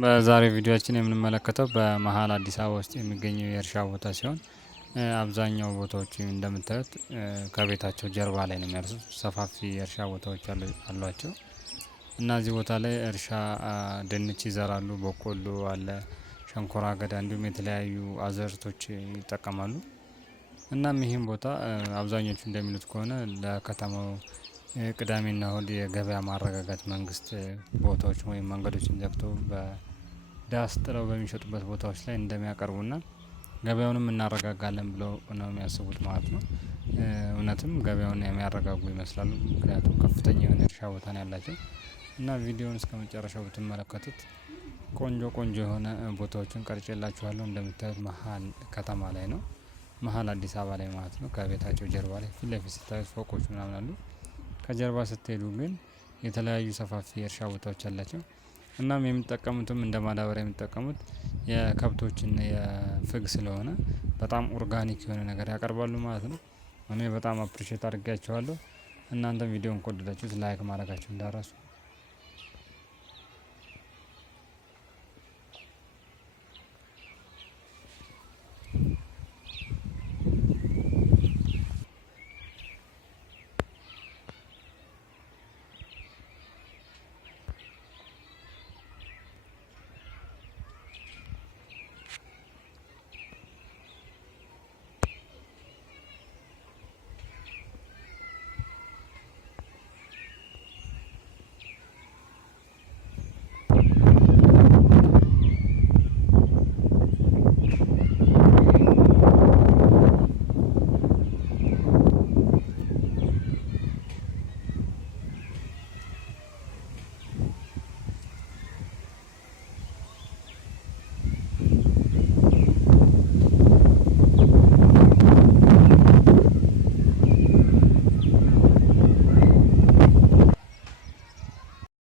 በዛሬው ቪዲዮአችን የምንመለከተው በመሃል አዲስ አበባ ውስጥ የሚገኘው የእርሻ ቦታ ሲሆን አብዛኛው ቦታዎች እንደምታዩት ከቤታቸው ጀርባ ላይ ነው የሚያርሱት። ሰፋፊ የእርሻ ቦታዎች አሏቸው እና እዚህ ቦታ ላይ እርሻ ድንች ይዘራሉ፣ በቆሎ አለ፣ ሸንኮራ አገዳ እንዲሁም የተለያዩ አዝርቶች ይጠቀማሉ። እናም ይህም ቦታ አብዛኞቹ እንደሚሉት ከሆነ ለከተማው ቅዳሜና እሁድ የገበያ ማረጋጋት መንግስት ቦታዎች ወይም መንገዶችን ዘግቶ በዳስ ጥለው በሚሸጡበት ቦታዎች ላይ እንደሚያቀርቡና ገበያውንም እናረጋጋለን ብለው ነው የሚያስቡት ማለት ነው። እውነትም ገበያውን የሚያረጋጉ ይመስላሉ። ምክንያቱም ከፍተኛ የሆነ እርሻ ቦታ ነው ያላቸው እና ቪዲዮውን እስከ መጨረሻው ብትመለከቱት ቆንጆ ቆንጆ የሆነ ቦታዎችን ቀርጬላችኋለሁ። እንደምታዩት መሀል ከተማ ላይ ነው፣ መሀል አዲስ አበባ ላይ ማለት ነው። ከቤታቸው ጀርባ ላይ ፊት ለፊት ስታዩት ፎቆች ምናምን አሉ። ከጀርባ ስትሄዱ ግን የተለያዩ ሰፋፊ የእርሻ ቦታዎች አላቸው። እናም የሚጠቀሙትም እንደ ማዳበሪያ የሚጠቀሙት የከብቶችን የፍግ ስለሆነ በጣም ኦርጋኒክ የሆነ ነገር ያቀርባሉ ማለት ነው። እኔ በጣም አፕሪሼት አድርጌያቸዋለሁ። እናንተም ቪዲዮን ከወደዳችሁት ላይክ ማድረጋችሁ እንዳትረሱ።